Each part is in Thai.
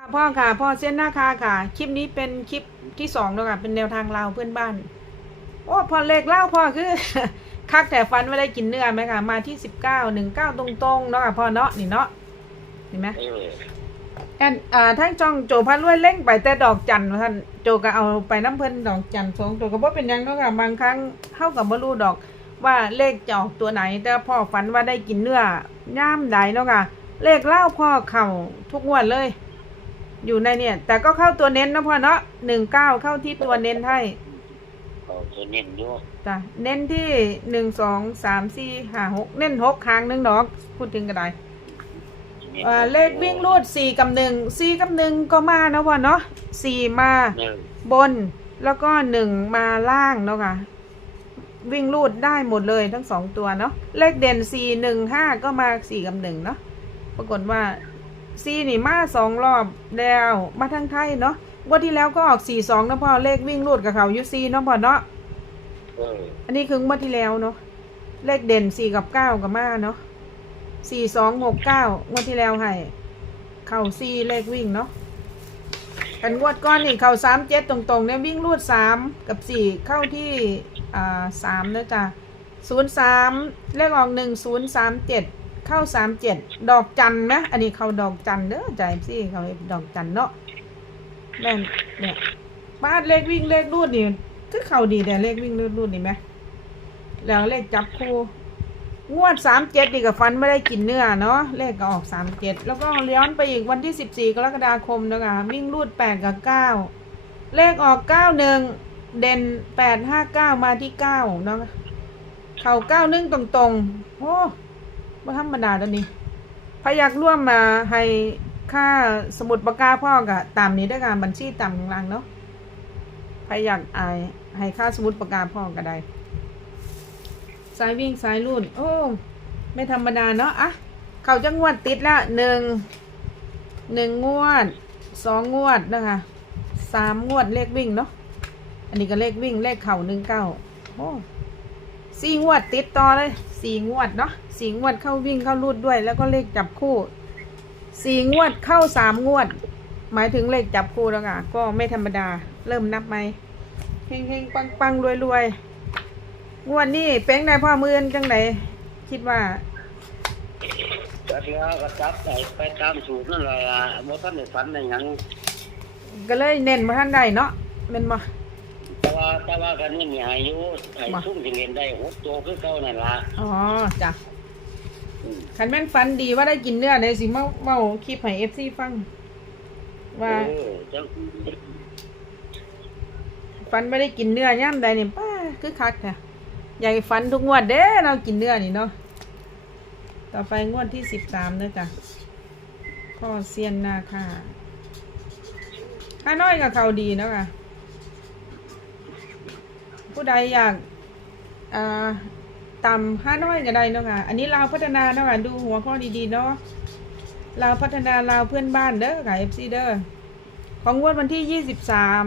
ค่ะพ่อค่ะพ่อเส้นหน้าคาค่ะ คลิปนี้เป็นคลิปที่สองแล้วค่ะ เป็นแนวทางเราวเพื่อนบ้าน โอ้พ่อเลขเล่าพ่อคือคักแต่ฟันไม่ได้กินเนื้อไหมค่ะ มาที่สิบเก้าหนึ่งเก้าตรงๆเนาะค่ะพ่อเนาะนี่เนาะเห็นไหมเออกันอ่าทั้งจองโจพันรวยเล่งไปแต่ดอกจันท่านโจก็เอาไปน้ำเพลินดอกจันสองตัวก็บ่เป็นยังเนาะค่ะบางครั้งเข้ากับบ่รู้ดอกว่าเลขจะออกตัวไหน แต่พ่อฝันว่าได้กินเนื้อย่างใดเนาะค่ะ เลขเล่าพ่อเข่าทุกงวดเลย อยู่ในเนี่ย แต่ก็เข้าตัวเน้นนะพ่อเนาะหนึ่งเก้าเข้าที่ตัวเน้นให้เขาจะเน้นอยู่จ้ะเน้นที่หนึ่งสองสามสี่ห้าหกเน้นหกครั้งหนึ่งดอกพูดถึงก็ได้น้นเอ่อเลขวิ่งรูดสี่กับหนึ่งสี่กับหนึ่งก็มานะพ่อเนาะสี่มาเออบนแล้วก็หนึ่งมาล่างเนาะค่ะ วิ่งรูดได้หมดเลยทั้งสองตัวเนาะเลขเด่นสี่หนึ่งห้าก็มาสี่กับหนึ่งเนาะปรากฏว่า ซีนี่มาสองรอบแล้วมาทั้งไทยเนาะงวันที่แล้วก็ออกสี่สองนะพ่อเลขวิ่งรูดกับเขาอยูซีเนาะพ่อเนาะเอออันนี้คืองวดที่แล้วเนาะเลขเด่นสี่กับเก้ากับมาเนาะสี่สองหกเก้างวดที่แล้วให้เข่าซีเลขวิ่งเนาะกันงวดก้อนนี่เข่าสามเจ็ดตรงๆเนี่ยวิ่งรูดสามกับสี่เข้าที่อ่าสามเนาะจ้ะศูนย์สามเลขออกหนึ่งศูนย์สามเจ็ด เข้าสามเจ็ดดอกจันไหมอันนี้เขาดอกจันเด้อใจซี่เขาดอกจันเนาะแม่นเนี่ยบ้านเลขวิ่งเลขรูดนี่คือเขาดีแต่เลขวิ่งเลขรูดนี่ไหมแล้วเลขจับคู่งวดสามเจ็ดนี่กับฟันไม่ได้กินเนื้อเนาะเลขก็ออกสามเจ็ดแล้วก็ย้อนไปอีกวันที่สิบสี่กรกฎาคมนะคะวิ่งรูดแปดกับเก้าเลขออกเก้าหนึ่งเด่นแปดห้าเก้ามาที่เก้าเนาะเข่าเก้านึ่งตรงๆ โอ้ ไม่ธรรมดาตัวนี้พอยากร่วมมาให้ค่าสมุดปากกาพ่อกะตามนี้ด้วยการบัญชีตามข้างล่างเนาะใครอยากอายให้ค่าสมุดปากกาพ่อก็ได้สายวิ่งสายรุ่น โอ้ ไม่ธรรมดาเนาะอะเขาจะงวดติดละหนึ่งหนึ่งงวดสองงวดนะคะสามงวดเลขวิ่งเนาะอันนี้ก็เลขวิ่งเลขเข่าหนึ่งเก้าโอ้ สี่งวดติดต่อเลยสี่งวดเนาะสี่งวดเข้าวิ่งเข้ารูดด้วย แล้วก็เลขจับคู่สี่งวดเข้าสามงวด หมายถึงเลขจับคู่แล้วค่ะก็ไม่ธรรมดา เริ่มนับไหมเฮงเฮงปังปังรวยรวยๆงวดนี้เป็นได้พ่อมือนจังไหนคิดว่าก็เสียก็จับไปไปตามสูตรนั่นแหละบ่ทันได้ฝันได้หยังก็เลยเน้นมาท่านใดเนาะเป็นมา แต่ว่าแต่ว่ากันนี่มีอายุให้บ่ซุ่มสิเรียนได้หกตัวคือเก่านั่นล่ะอ๋อจ้ะอืมคันแม่นฟันดีว่าได้กินเนื้อได้สิมาเมาคลิปให้เอฟซีฟัง ว่าเออจังฟันไม่ได้กินเนื้อย่ำใดนี่ป้าคือคักค่ะอยากให้ฟันทุกงวดเด้เรากินเนื้อนี่เนาะต่อไปงวดที่สิบสามเด้อจ้ะข้อเซียนนาค่ะข้าน้อยกับเขาดีเนาะค่ะ ผู้ใดอยากต่ำห้าน้อยก็ได้เนาะค่ะ อันนี้ลาวพัฒนาเนาะค่ะ ดูหัวข้อดีๆเนาะลาวพัฒนาลาวเพื่อนบ้านเด้อค่ะ FC เด้อ ของงวดวันที่ยี่สิบสาม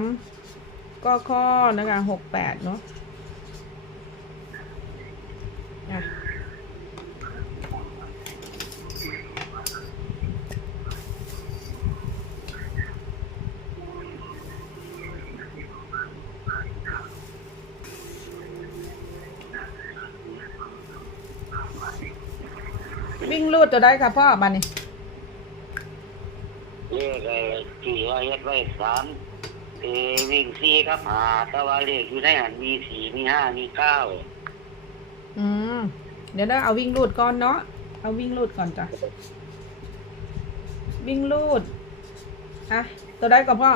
ก็ข้อนะคะหกแปดเนาะ วิ่งลูดตัวได้ค่ะพ่อบันนี้เลขไอ้ที่ว่าเฮ็ดไว้สามเออวิ่งสี่ครับหาแต่ว่าเลขอยู่ในหันมีสี่มีห้ามีเก้าอืมเดี๋ยวได้เอาวิ่งลูดก่อนเนาะเอาวิ่งลูดก่อนจ้ะวิ่งลูดอะตัวได้ก็พ่อ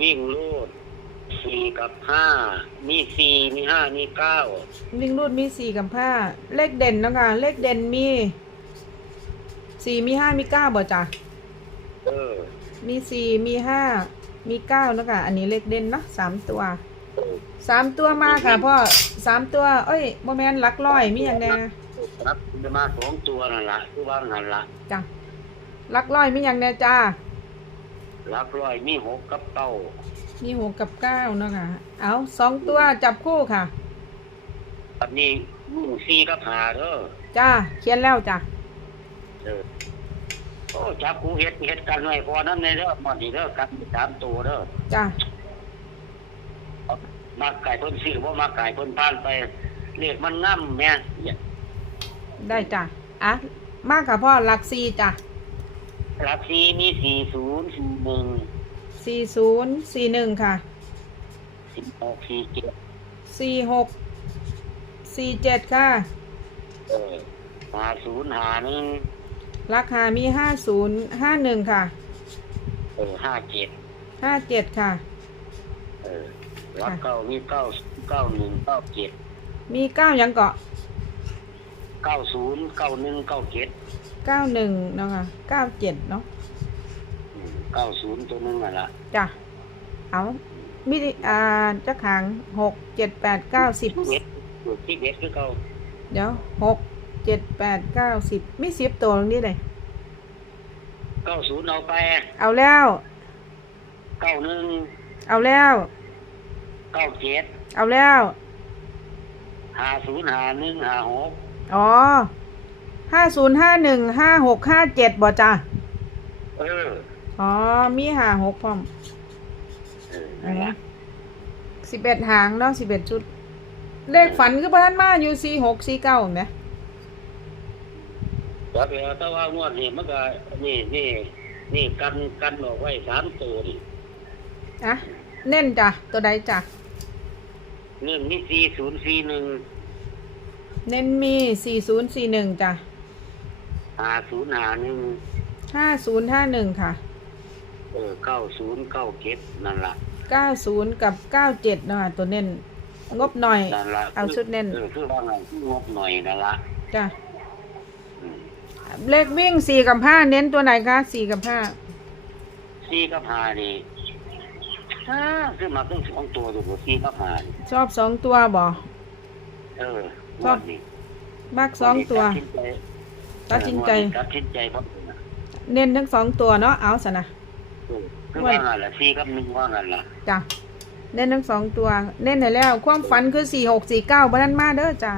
วิ่งรูด สี่กับห้ามีสี่มีห้ามีเก้าวิ่งรูดมีสี่กับห้าเลขเด่นเนาะคะเลขเด่นมีสี่มีห้ามีเก้าบ่จ้ะเออมีสี่มีห้ามีเก้าเนาะคะอันนี้เลขเด่นเนาะสามตัวสามตัวมาค่ะพ่อสามตัว เอ้ยโมแมนหลักร้อยมีอย่างแน่ครับจะมาสองตัวนั่นละคือว่านั่นละจ้ะหลักร้อยมีอย่างแน่จ้ารับร้อยมีหกกับเก้า มีหกกับเก้าเนาะค่ะเอาสองตัวจับคู่ค่ะอันนี้สี่กับหาเด้อจ้าเขียนแล้วจ้ะเออโอ้จับกูเฮ็ดเฮ็ดกันไว้พอนั้นในเด้อหมดนี่เด้อกันสามตัวเด้อจ้ะมาไก่เพิ่นซื้อบ่มาไก่เพิ่นผ่านไปเลขมันง่ำแม่ได้จ้ะอะมากค่ะพ่อหลักสี่จ้ะหลักสี่มีสี่ศูนย์สี่หนึ่ง สี่ศูนย์สี่หนึ่งค่ะสิบหกสี่เจ็ดสี่หกสี่เจ็ดค่ะ เออห้าศูนย์ห้าหนึ่งราคามีห้าศูนย์ห้าหนึ่งค่ะเออห้าเจ็ดห้าเจ็ดค่ะ เออหลักเก้ามีเก้าเก้าหนึ่งเก้าเจ็ดมีเก้ายังเกาะเก้าศูนย์เก้าหนึ่งเก้าเจ็ดเก้าหนึ่งเนาะค่ะเก้าเจ็ดเนาะ เก้าศูนย์ตัวหนึงนั่นละจ้ะเอามิดิอ่าจะขังหกเจ็ดแปดเก้าสิบเบ็ดอยู่ที่เบ็ดคือเก้าเดี๋ยวหกเจ็ดแปดเก้าสิบมีสิบตัวตรงนี้เลยเก้าศูนย์เอาไป เอาแล้วเก้าหนึ่งเอาแล้วเก้าเจ็ดเอาแล้วห้าศูนย์ห้าหนึ่งห้าหกอ๋อห้าศูนย์ห้าหนึ่งห้าหกห้าเจ็ดบ่จ้ะเออ อ๋อ มีห้าหกพร้อมเอออันั่นนนี้ละสิบเอ็ดหางเนาะสิบเอ็ดชุด เลขฝันคือพนันมาอยู่สี่หกสี่เก้าเห็นไหมว่าไปเอาแต่ว่างวดนี่มันก็นี่นี่นี่กันกันออกไว้สามตัวนี่อะเน้นจ้ะ ตัวใดจ้ะ หนึ่งมีสี่ศูนย์สี่หนึ่งเน้นมีสี่ศูนย์สี่หนึ่งจ้ะห้าศูนย์ห้าหนึ่งห้าศูนย์ห้าหนึ่งค่ะ เออเก้าศูนย์เก้าเจ็ดนั่นละเก้าศูนย์กับเก้าเจ็ดเนาะตัวเน้นงบหน่อย นั่นละเอาชุดเน้นเออคือว่าไงงบหน่อยนั่นละจ้ะอืมเลขวิ่งสี่กับห้าเน้นตัวไหนคะสี่กับห้าสี่กับห้านี่อ่าคือมาต้องสองตัวตัวสี่กับห้านี่ชอบสองตัวบ่เออชอบงวดนี่มักสองตัว ตัดสินใจ ตัดสินใจเอองวดนี้ตัดสินใจเพราะนะเน้นทั้งสองตัวเนาะเอาสนะเออ คือว่าไงล่ะสี่กับหนึ่งว่าไงล่ะจ้ะเน้นทั้งสองตัวเน้นให้แล้ว ความฝันคือสี่หกสี่เก้าบ้านมาเด้อจ้ะ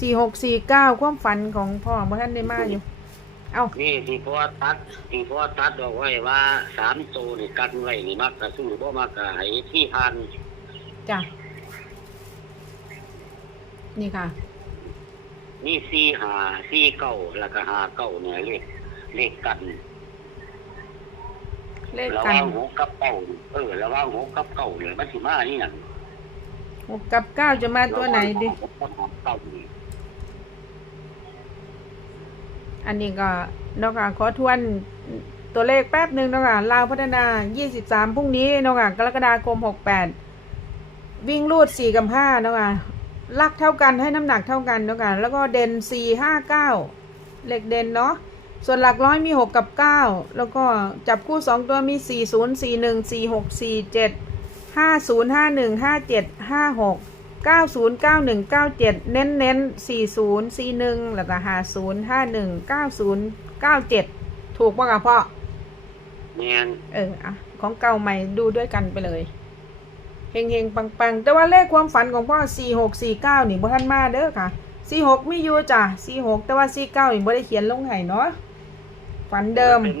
สี่หกสี่เก้าความฝันของพ่อบ้านได้มาอยู่ เอานี่ที่พ่อตัดที่พ่อตัดเอาไว้ว่าสามตัวนี่กันไว้นี่มักกระสู้บ่มักกระไหที่พันจ้ะนี่ค่ะ นี่สี่หาสี่เก้าแล้วก็หาเก้าเนี่ยเลขเลขกัน เลขระหกันว่างหกกับเก้าเออระหว่างหกกับเก้าเนี่ยมันสิมานี่นั่นหกกับเก้าจะมาตัวไหนดิ ระหว่างหกกับเก้านี่อันนี้ก็เนาะค่ะขอทวนตัวเลขแป๊บหนึ่งเนาะค่ะลาวพัฒนา 23 พรุ่งนี้เนาะค่ะกรกฎาคม 68 วิ่งรูด 4 กับ5เนาะค่ะลักเท่ากันให้น้ำหนักเท่ากันเนาะค่ะแล้วก็เด่น4 5 9 เลขเด่นเนาะ ส่วนหลักร้อยมี 6 กับ 9 แล้วก็จับคู่ 2 ตัวมี 40 41 46 47 50 51 57 56 90 91 97 เน้นเน้น40 41แล้วก็50 51 90 97 ถูกป่ะกับพ่อแม่นเอออะของเก่าใหม่ดูด้วยกันไปเลยเฮงเฮงปังปังแต่ว่าเลขความฝันของพ่อ 46 49 นี่บ่ทันมาเด้อค่ะ 46มีอยู่จ้ะ 46 แต่ว่า 49 นี่บ่ได้เขียนลงให้เนาะ ฝันเดิม ป็น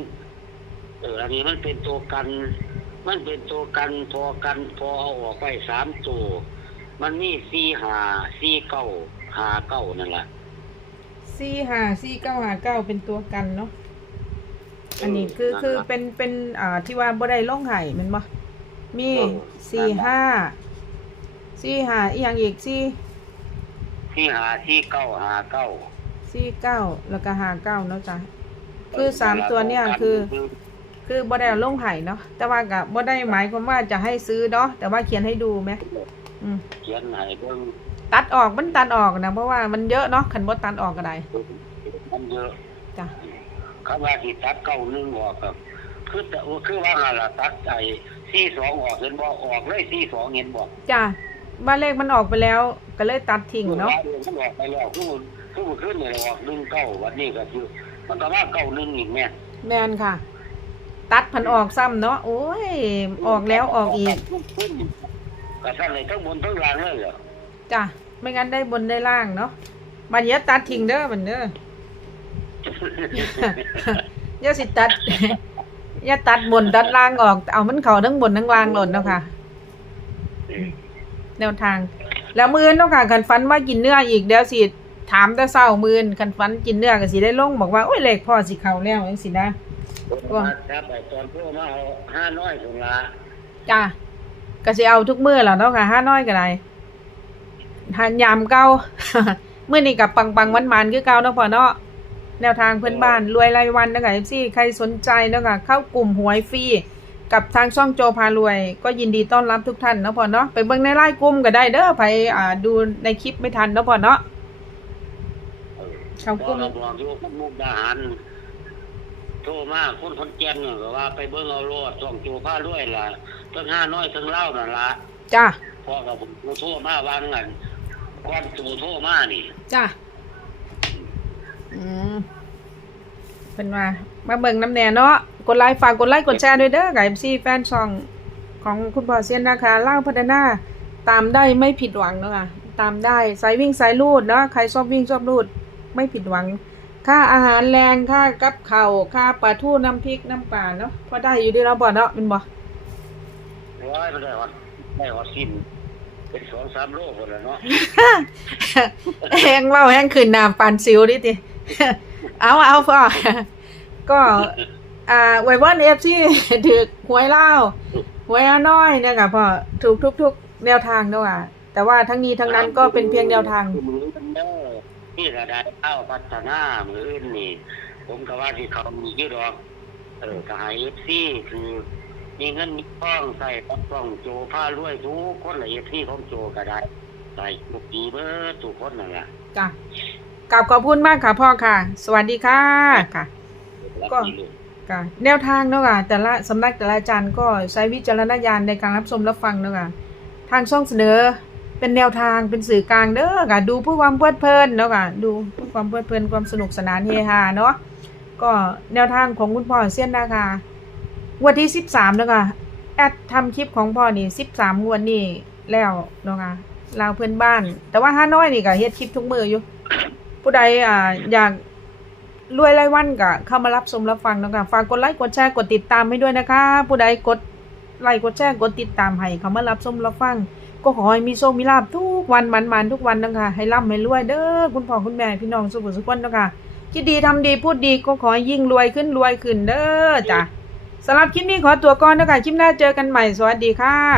เอออันนี้มันเป็นตัวกัน มันเป็นตัวกันพอกันพอเอาออกไปสามตัว มันมีสี่หาสี่เก้าหาเก้านั่นแหละสี่ห้าสี่เก้าห้าเก้าเป็นตัวกันเนาะ อันนี้คือคือเป็นเป็นอ่าที่ว่าบ่ได้ลงไห้แมันบ่มีสี่ห้าสี่ห้าอีหยังอีกสี่สี่หาสี่เก้าหาเก้าสี่เก้าแล้วก็ห้าเก้าเนาะจ้ะ คือสามตัวเนี่ยคือ คือบ่ได้เอาลงไห้เนาะแต่ว่าก็บ่ได้หมายความว่าจะให้ซื้อเนาะแต่ว่าเขียนให้ดูไหมอืมเขียนให้เบิ่งตัดออกมันตัดออกนะเพราะว่ามันเยอะเนาะคันบ่ตัดออกก็ได้มันเยอะจ้ะคำว่าที่ตัดเก้าหนึ่งออกครับคือแต่คือว่าหั่นล่ะตัดไอ้สี่สองออกเห็นบ่ออกเลยสี่สองเห็นบ่จ้ะบ้านเลขมันออกไปแล้ว ก็เลยตัดทิ้งเนาะออมันออกไปแล้วคือมันคือมันขึ้นเนี่ยออกหนึ่งเก้าวันนี้ก็คือ มันก็ว่าเก้าหนึ่งอีกแม่แมนค่ะ ตัดพันออกซ้ำเนาะโอ้ย ออกแล้วออกอีกก็สั่นเลยทั้งบนทั้งล่างเลยเหรอจ้ะไม่งั้นได้บนได้ล่างเนาะบัดเนี้ยตัดทิ้งเด้อบัดเด้ออย่าสิตัดอย่าตัดบนตัดล่างออก เอามันเข้าทั้งบนทั้งล่างหล่นเนาะค่ะแนวทาง แล้วมื้อนี้เนาะค่ะคันฟันมากินเนื้ออีกเดี๋ยวสิ ถามแต่เช้ามื้อนคันฟันกินเนื้อก็สิได้ลงบอกว่าโอ้ยเลขพ่อสิเข้าแล้วจังซี่นะครับไปตอนพวกมาเอาห้าน้อยถึงละจ้าก็สิเอาทุกมื้อแล้วเนาะค่ะห้าน้อยก็ได้ทานยามเก่า มื้อนี้กับปังๆมันๆคือเก่าเนาะพ่อเนาะแนวทางเพื่อนบ้านรวยรายวันนะคะ FC ใครสนใจเนาะค่ะเข้ากลุ่มหวยฟรีกับทางช่องโจพารวย ก็ยินดีต้อนรับทุกท่านเนาะพ่อเนาะไปเบิ่งในไลน์กลุ่มก็ได้เด้อไปอ่าดูในคลิปไม่ทันเนาะพ่อเนาะ เข้ากลุ่มเราบอกอยู่คนมุกดาหารโทรมาคนคนแก่นเนี่ยก็ว่าไปเบิ่งเอาโลดส่องจูผ้าด้วยล่ะทั้งห้าน้อยทั้งเล่านั่นละจ้าพ่อกับผมโทรมาวางเงินก้อนจูโทรมานี่จ้าอืมเป็นว่ามาเบิ่งน้ำแน่เนาะกดไลค์ฝากกดไลค์กดแชร์ด้วยเด้อกับ MC แฟนช่องของคุณพ่อเซียนนะคะเล่าพัฒนาตามได้ไม่ผิดหวังเนาะค่ะตามได้สายวิ่งสายลูดเนาะใครชอบวิ่งชอบลูด ไม่ผิดหวัง ค่าอาหารแรงค่ากับเข่าวค่าปลาทูน้ำพริกน้ำปลาเนาะพอได้อยู่ด้วยเนาะบ่เนาะเป็นบ่ร้อยไม่ได้วัดได้วัดสิ้นเป็นสองสามโลคนละเนาะแห้งเว่าแห้งขึ้นน้ำปานซิวดิติเอาเอาพ่อก็อ่าไวบอนเอฟซีถือหวยเล่าวหวยอาน้อยเนี่ยค่ะพ่อถูกทุกๆแนวทางเนาะค่ะแต่ว่าทั้งนี้ทั้งนั้นก็เป็นเพียงแนวทาง นี่ระดับเอ้าพัฒนามืออื่นนี่ ผมก็ว่าที่เขามีอยู่ดอกเออก็ให้เอฟซีคือมีเงินมีทองใส่ต้องต้องโจผ้ารวยทุกคนละเอฟซีของโจก็ได้ใส่ทุกปีเบิดทุกคนนั่นแหละจ้ะกลับขอบคุณมากค่ะพ่อค่ะ สวัสดีค่ะค่ะ ก็ค่ะแนวทางเนาะค่ะแต่ละสำนักแต่ละอาจารย์ก็ใช้วิจารณญาณในการรับชมรับฟังเนาะค่ะทางช่องเสนอ เป็นแนวทางเป็นสื่อกลางเด้อค่ะ ดูเพื่อความเพลิดเพลินเนาะค่ะดูเพื่อความเพลิดเพลินความสนุกสนานเฮฮาเนาะก็แนวทางของคุณพ่อเส้ยนนะคะวันที่สิบสามเนาะค่ะแอดทำคลิปของพ่อนี่สิบสามวันนี้แล้วเนาะค่ะลาวเพื่อนบ้าน แต่ว่าห้าน้อยนี่ก็เฮ็ดคลิปทุกมืออยู่ ผู้ใดอ่าอยากรวยไรายวันก็เข้ามารับชมรับฟังนะคะฝากกดไลค์กดแชร์กดติดตามให้ด้วยนะคะ ผู้ใดกดไลค์กดแชร์กดติดตามให้เข้ามารับชมรับฟัง ก็ขอให้มีโชคมีลาบทุกวันมันมันๆทุกวันนะคะให้ร่ำให้รวยเด้อคุณพ่อคุณแม่พี่น้องสุขสุขคนนะคะคิดดีทำดีพูดดีก็ขอให้ยิ่งรวยขึ้นรวยขึ้นเด้อจ้ะสำหรับคลิปนี้ขอตัวก่อนนะคะคลิปหน้าเจอกันใหม่สวัสดีค่ะ